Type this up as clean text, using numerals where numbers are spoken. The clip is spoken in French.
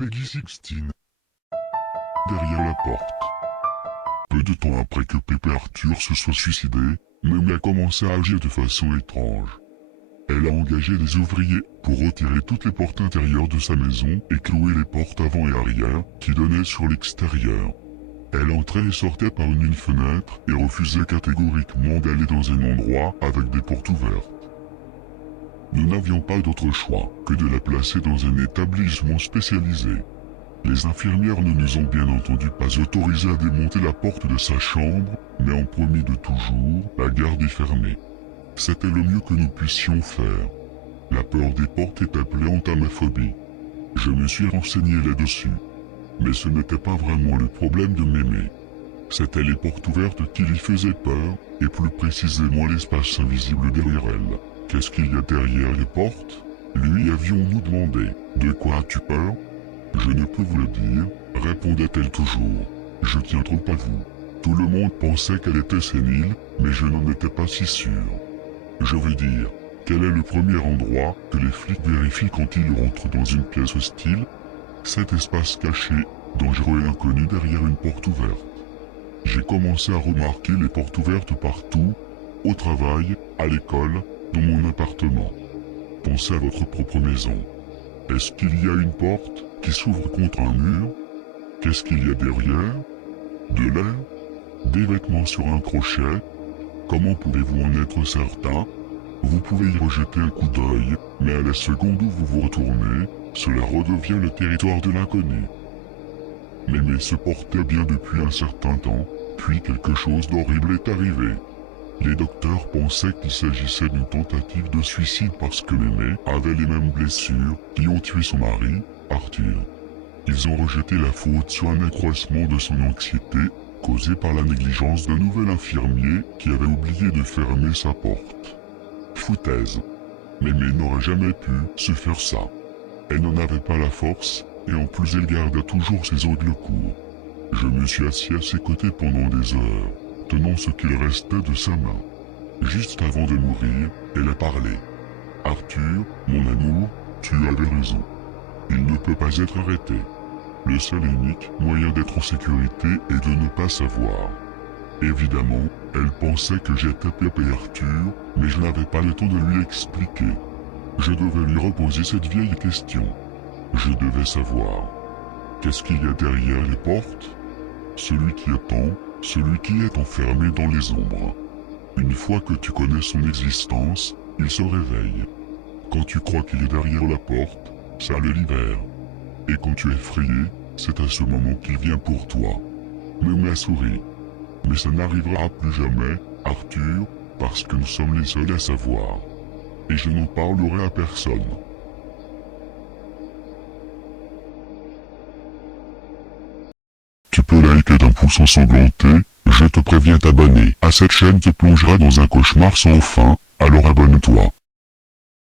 Peggy 16. Derrière la porte. Peu de temps après que Pépé Arthur se soit suicidé, Mémé a commencé à agir de façon étrange. Elle a engagé des ouvriers pour retirer toutes les portes intérieures de sa maison et clouer les portes avant et arrière qui donnaient sur l'extérieur. Elle entrait et sortait par une fenêtre et refusait catégoriquement d'aller dans un endroit avec des portes ouvertes. Nous n'avions pas d'autre choix que de la placer dans un établissement spécialisé. Les infirmières ne nous ont bien entendu pas autorisés à démonter la porte de sa chambre, mais ont promis de toujours la garder fermée. C'était le mieux que nous puissions faire. La peur des portes est appelée entamophobie. Je me suis renseigné là-dessus. Mais ce n'était pas vraiment le problème de Mémé. C'étaient les portes ouvertes qui lui faisaient peur, et plus précisément l'espace invisible derrière elle. Qu'est-ce qu'il y a derrière les portes? Lui avions-nous demandé. De quoi as-tu peur? Je ne peux vous le dire, répondait-elle toujours. Je tiens trop à vous. Tout le monde pensait qu'elle était sénile, mais je n'en étais pas si sûr. Je veux dire, quel est le premier endroit que les flics vérifient quand ils rentrent dans une pièce hostile? Cet espace caché, dangereux et inconnu derrière une porte ouverte. J'ai commencé à remarquer les portes ouvertes partout, au travail, à l'école, dans mon appartement. Pensez à votre propre maison. Est-ce qu'il y a une porte qui s'ouvre contre un mur? Qu'est-ce qu'il y a derrière? De l'air? Des vêtements sur un crochet? Comment pouvez-vous en être certain? Vous pouvez y rejeter un coup d'œil, mais à la seconde où vous vous retournez, cela redevient le territoire de l'inconnu. Mémé se portait bien depuis un certain temps, puis quelque chose d'horrible est arrivé. Les docteurs pensaient qu'il s'agissait d'une tentative de suicide parce que Mémé avait les mêmes blessures qui ont tué son mari, Arthur. Ils ont rejeté la faute sur un accroissement de son anxiété, causé par la négligence d'un nouvel infirmier qui avait oublié de fermer sa porte. Foutaise. Mémé n'aurait jamais pu se faire ça. Elle n'en avait pas la force, et en plus elle garda toujours ses ongles courts. Je me suis assis à ses côtés pendant des heures, tenant ce qu'il restait de sa main. Juste avant de mourir, elle a parlé. « Arthur, mon amour, tu avais raison. Il ne peut pas être arrêté. Le seul et unique moyen d'être en sécurité est de ne pas savoir. » Évidemment, elle pensait que j'étais Pépé Arthur, mais je n'avais pas le temps de lui expliquer. Je devais lui reposer cette vieille question. Je devais savoir. Qu'est-ce qu'il y a derrière les portes? Celui qui attend, celui qui est enfermé dans les ombres. Une fois que tu connais son existence, il se réveille. Quand tu crois qu'il est derrière la porte, ça le libère. Et quand tu es effrayé, c'est à ce moment qu'il vient pour toi. Mémé a souri. Mais ça n'arrivera plus jamais, Arthur, parce que nous sommes les seuls à savoir. Et je n'en parlerai à personne. Tu peux liker d'un pouce ensanglanté, je te préviens t'abonner. À cette chaîne te plongera dans un cauchemar sans fin, alors abonne-toi.